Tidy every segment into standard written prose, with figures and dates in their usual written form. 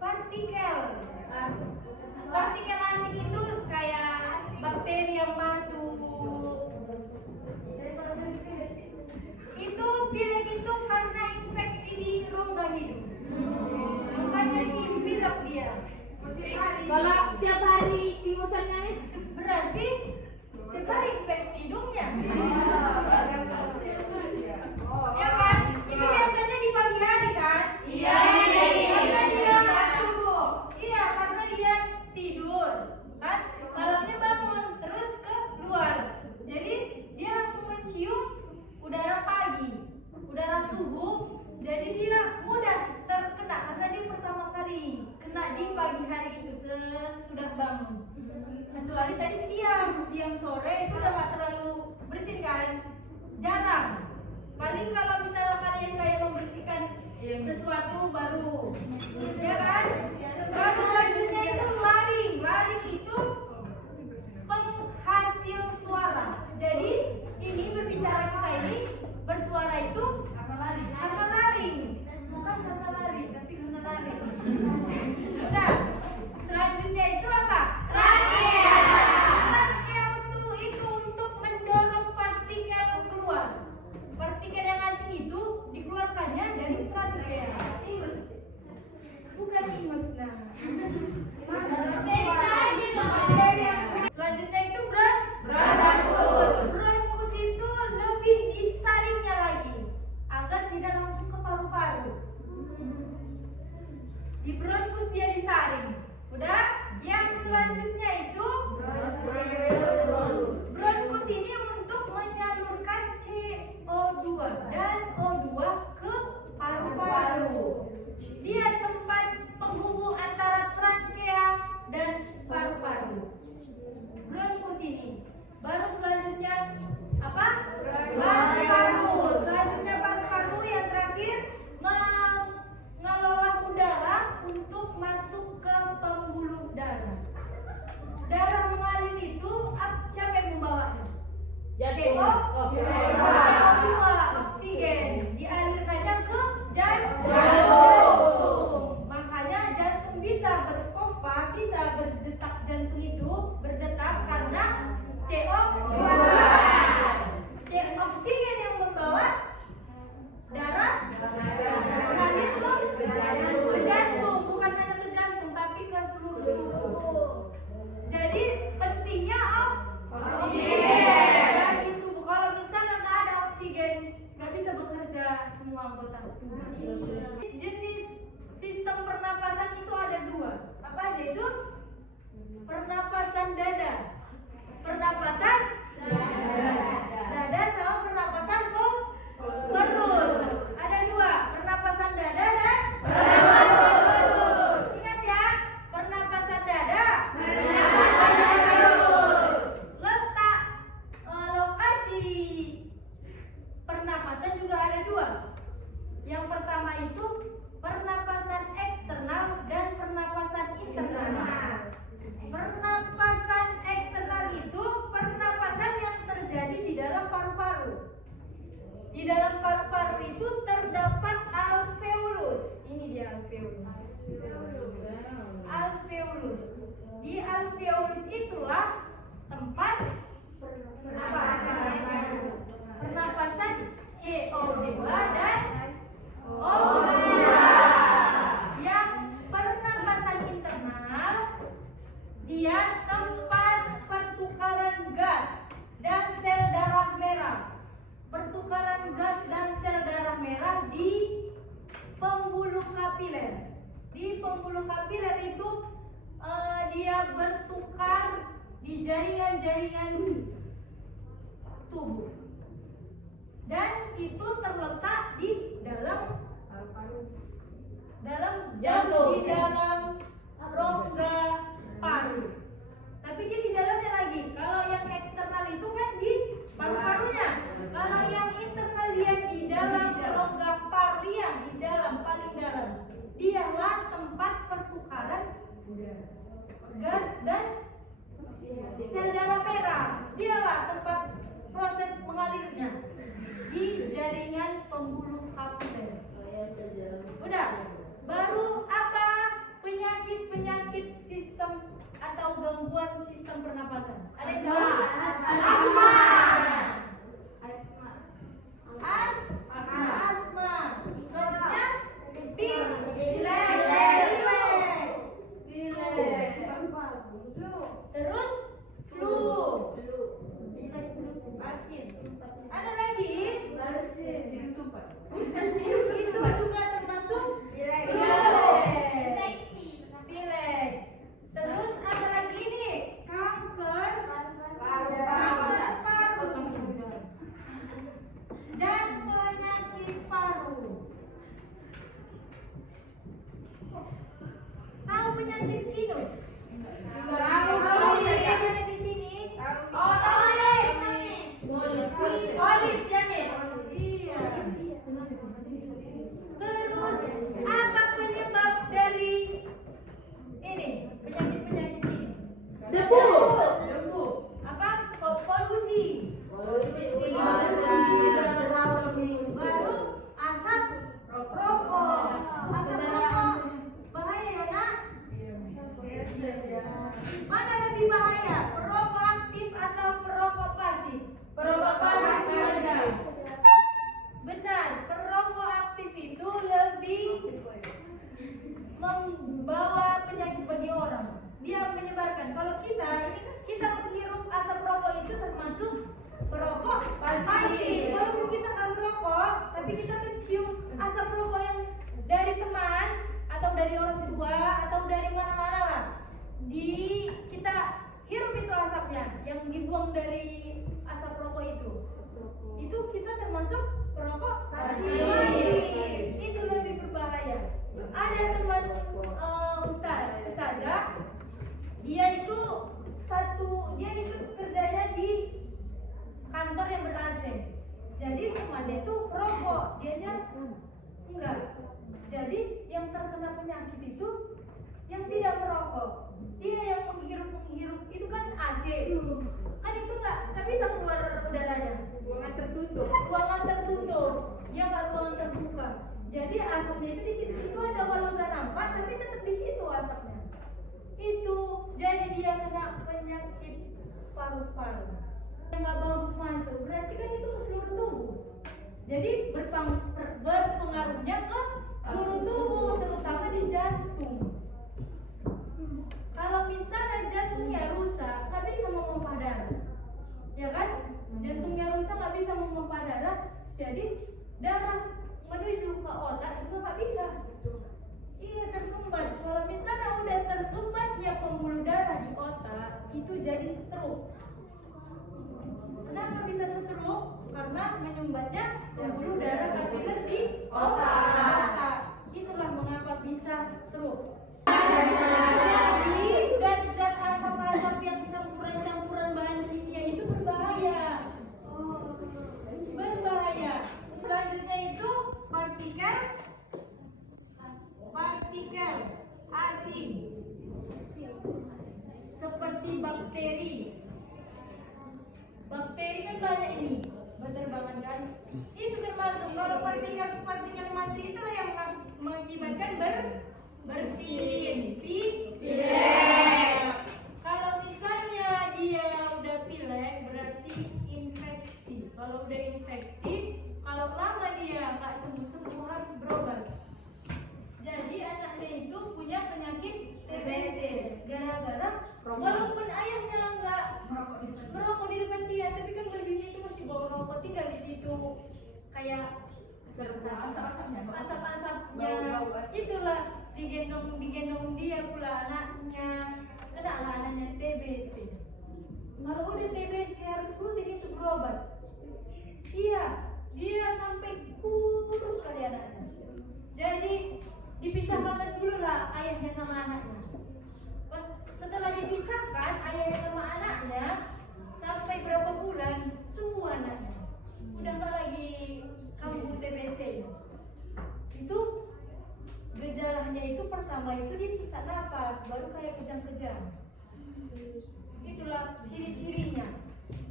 Partikel. Partikel asing itu kayak bakteri yang masuk. Itu pilek itu karena infeksi di rongga hidung. Makanya pilek dia. Kalau tiap hari timusannya Miss, Berarti tiap hari infeksi hidungnya. Ya kan? Ini biasanya di pagi hari kan? Iya. Karena dia tidur kan, malamnya bangun terus keluar. Jadi dia langsung mencium udara pagi, udara subuh. Jadi dia mudah terkena karena dia pertama kali kena di pagi hari itu sesudah bangun. Kecuali tadi siang sore itu udah gak terlalu bersih kan, jarang. Paling kalau misalnya kalian kayak membersihkan sesuatu baru, ya kan? Baru selanjutnya itu laring. Laring itu penghasil suara. Jadi ini berbicara kita ini bersuara itu karena laring, bukan karena lari, tapi karena laring. Udah. Selanjutnya itu apa? Trakea. Trakea itu untuk mendorong partikel keluar. Partikel yang asing itu dikeluarkannya dari trakea. Bukan ingus. Selanjutnya itu bronkus. Bronkus itu lebih disaringnya lagi agar tidak langsung ke paru-paru. Di bronkus dia disaring. Udah? Yang selanjutnya itu bronkus ini untuk menyalurkan CO2 dan O2 ke paru-paru. Dia tempat penghubung antara trakea dan paru-paru. Bronkus ini. Baru selanjutnya apa? Paru-paru. Selanjutnya paru-paru yang terakhir mengelola udara untuk masuk ke pembuluh darah. Darah mengalir itu siapa yang membawanya? CO2, oksigen dialirkannya ke jantung. Makanya jantung bisa berpompa, bisa berdetak, jantung itu berdetak karena CO2. Oksigen yang membawa darah mengalir ke jantung, bukan hanya ke jantung tapi ke seluruh tubuh. Jadi pentingnya oksigen. Dan itu kalau misalnya nggak ada oksigen, nggak bisa bekerja semua anggota tubuh. Jenis sistem pernapasan itu ada dua. Apa aja itu? Pernapasan dada. Pernapasan dada sama pernapasan perut. Ada dua, pernapasan dada dan perut. Ingat ya, pernapasan dada, pernapasan perut. Letak lokasi pernapasan juga ada dua. Yang pertama itu pernapasan eksternal dan pernapasan internal. Pernapasan eksternal itu pernapasan yang terjadi di dalam paru-paru. Di dalam paru-paru itu terdapat alveolus. Ini dia alveolus. Alveolus. Di alveolus itulah tempat pernapasan CO2 dan O2. Yang pernapasan internal dia tempat pertukaran gas dan sel darah merah. Pertukaran gas dan sel darah merah di pembuluh kapiler. Di pembuluh kapiler itu dia bertukar di jaringan-jaringan tubuh. Dan itu terletak di dalam jantung, di dalam rongga paru. Tapi dia di dalamnya lagi. Kalau yang eksternal itu kan di paru-parunya. Kalau yang internal dia di dalam rongga paru, yang di dalam paling dalam. Dialah tempat pertukaran gas dan sel darah merah. Dialah tempat proses mengalirnya di jaringan pembuluh kapiler. Udah? kalau kita ini kan kita menghirup asap rokok itu termasuk perokok Pasif. walaupun kita nggak merokok tapi kita mencium asap rokok yang dari teman atau dari orang tua atau dari mana-mana lah kita hirup itu asapnya yang dibuang dari asap rokok itu kita termasuk perokok pasif. Itu lebih berbahaya. Ada teman ustazah dia itu kerjanya di kantor yang ber-AC. Jadi temannya itu perokok, dianya enggak. Jadi yang terkena penyakit itu yang tidak merokok, dia yang menghirup itu kan AC. Kan itu nggak bisa keluar udaranya. Ruangan tertutup. Ruangan tertutup, dia nggak ruangan terbuka. Jadi asapnya itu di situ ada walau nggak nampak, tapi tetap di situ asapnya. Itu jadi dia kena penyakit paru-paru. Yang nggak bagus masuk, berarti kan itu ke seluruh tubuh. Jadi berpengaruhnya ke seluruh tubuh, terutama di jantung. Kalau misalnya jantungnya rusak, nggak bisa memompa darah, ya kan? Jantungnya rusak nggak bisa memompa darah, jadi darah menuju ke otak juga nggak bisa. Iya, tersumbat. Kalau misalnya udah tersumbatnya pembuluh darah di otak, itu jadi stroke. Kenapa bisa stroke? Karena menyumbatnya pembuluh darah kapiler di otak. Itulah mengapa bisa stroke. Jadi zat asap-asap yang campuran bahan kimia itu berbahaya. Berbahaya. Selanjutnya itu partikel asin seperti bakteri. Bakteri kan banyak ini berterbangan kan. Itu termasuk kalau partikel mati itulah yang mengakibatkan bersin. Pilek. Kalau misalnya dia udah pilek berarti infeksi. Kalau udah infeksi, kalau lama dia nggak sembuh harus berobat. Jadi anaknya itu punya penyakit TBC gara-gara walaupun ayahnya nggak merokok di depan dia, tapi kan bajunya itu masih bau rokok, tinggal di situ kayak asap-asapnya, itulah digendong dia pula anaknya, kena anaknya TBC. Kalau udah TBC harus rutin itu berobat. Iya, dia sampai kurus kali anaknya. Jadi dipisahkan dulu lah ayahnya sama anaknya. Pas setelah dipisahkan ayahnya sama anaknya, sampai berapa bulan semua anaknya udah nggak lagi kambuh TBC. Itu gejalanya itu pertama itu dia sesak napas, baru kayak kejang-kejang. Itulah ciri-cirinya,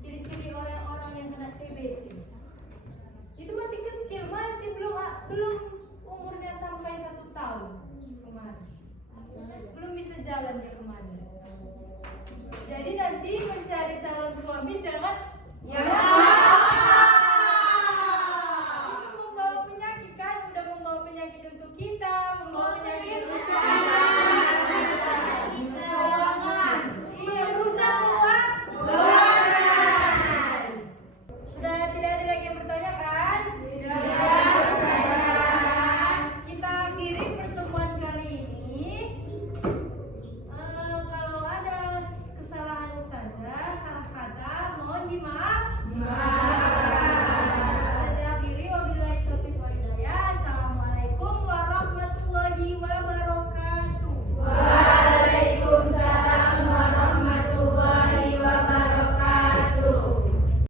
ciri-ciri orang-orang yang kena TBC. Itu masih kecil, masih belum umurnya sampai 1 tahun kemarin, belum bisa jalan dia